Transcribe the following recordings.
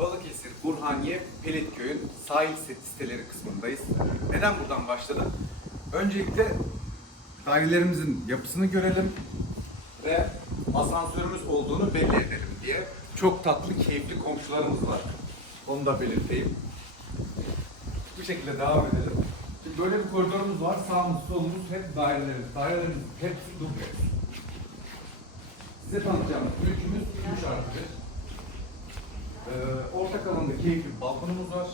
Balıkesir, Burhaniye, Pelitköy'ün sahil siteleri kısmındayız. Neden buradan başladım? Öncelikle dairelerimizin yapısını görelim ve asansörümüz olduğunu belli edelim diye. Çok tatlı, keyifli komşularımız var. Onu da belirteyim. Bu şekilde devam edelim. Şimdi böyle bir koridorumuz var. Sağımız solumuz hep dairelerimiz. Dairelerimiz hepsi dubleks. Size tanıtacağımız mülkümüz 3 artı 1. Ortak alanda keyifli bir balkonumuz var.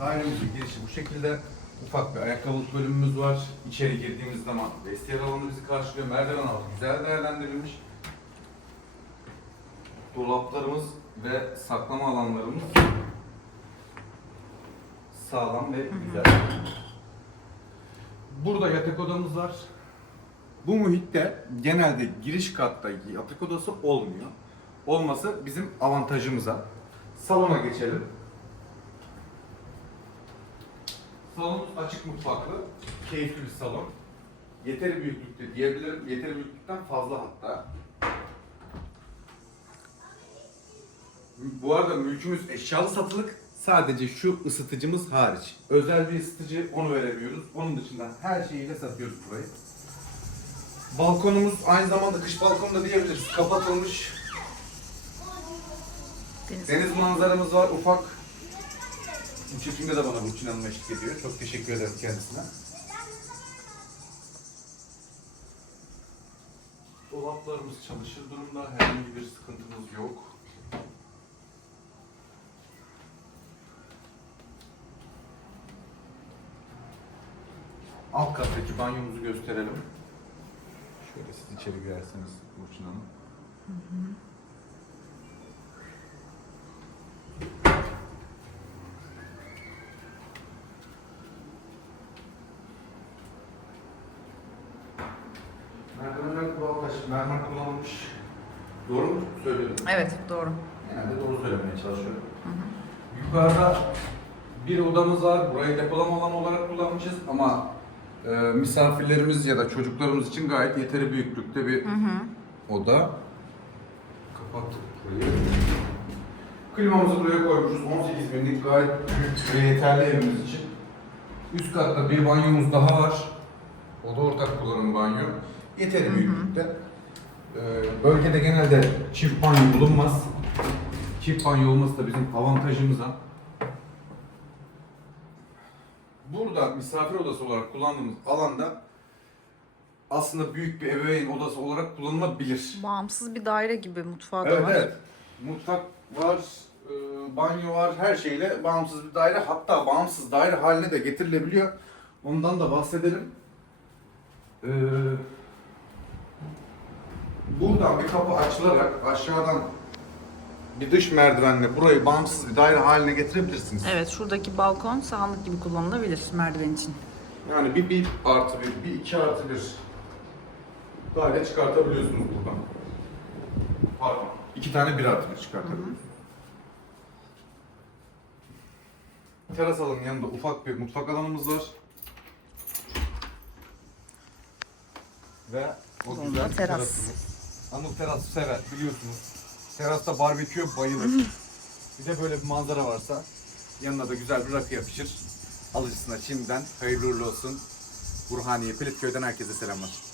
Dairemizin girişi bu şekilde. Ufak bir ayakkabılık bölümümüz var. İçeri girdiğimiz zaman vestiyer alanı bizi karşılıyor. Merdiven altı güzel değerlendirilmiş. Dolaplarımız ve saklama alanlarımız sağlam ve güzel. Burada yatak odamız var. Bu muhitte genelde giriş katta yatak odası olmuyor. Olması bizim avantajımıza. Salona geçelim. Salonumuz açık mutfaklı, keyifli bir salon. Yeteri büyüklükte diyebilirim, yeteri büyüklükten fazla hatta. Bu arada mülkümüz eşyalı satılık. Sadece şu ısıtıcımız hariç. Özel bir ısıtıcı onu veremiyoruz. Onun dışında her şeyiyle satıyoruz burayı. Balkonumuz aynı zamanda kış balkonu da diyebiliriz. Kapatılmış. Deniz. Deniz manzaramız var ufak. Çekimde de bana Burçin Hanım eşlik ediyor. Çok teşekkür ederim kendisine. Dolaplarımız çalışır durumda. Herhangi bir sıkıntımız yok. Alt kattaki banyomuzu gösterelim. Siz içeri girerseniz Burçin Hanım. Merdivenler kural taşı, mermer kullanılmış. Doğru mu söyledim? Evet doğru. Genelde doğru söylemeye çalışıyorum. Yukarıda bir odamız var. Burayı depolama alanı olarak kullanmışız ama e, misafirlerimiz ya da çocuklarımız için gayet yeteri büyüklükte bir Hı hı. oda. Kapattık burayı. Klimamızı buraya koymuşuz. 18 binlik gayet büyük ve yeterli evimiz için. Üst katta bir banyomuz daha var. O da ortak kullanım banyo. Yeteri büyüklükte. Ee, bölgede genelde çift banyo bulunmaz. Çift banyo olması da bizim avantajımıza. Burada misafir odası olarak kullandığımız alanda aslında büyük bir ebeveyn odası olarak kullanılabilir. Bağımsız bir daire gibi mutfağı da Evet var. evet. Mutfak var, e, banyo var, her şeyle bağımsız bir daire. Hatta bağımsız daire haline de getirilebiliyor. Ondan da bahsedelim. Ee, buradan bir kapı açılarak aşağıdan bir dış merdivenle burayı bağımsız bir daire haline getirebilirsiniz. Evet şuradaki balkon sahanlık gibi kullanılabilir merdiven için. Yani bir, bir artı bir, bir iki artı bir daire çıkartabiliyorsunuz buradan. Pardon. İki tane bir artı bir çıkartabiliyorsunuz. Teras alanının yanında ufak bir mutfak alanımız var. Ve o Sonra güzel teras. terasımız. Anıl teras sever biliyorsunuz. Terasta barbekü bayılır. bir de böyle bir manzara varsa yanına da güzel bir rakı yapışır. Alıcısına şimdiden hayırlı uğurlu olsun. Burhaniye Pelitköy'den herkese selamlar.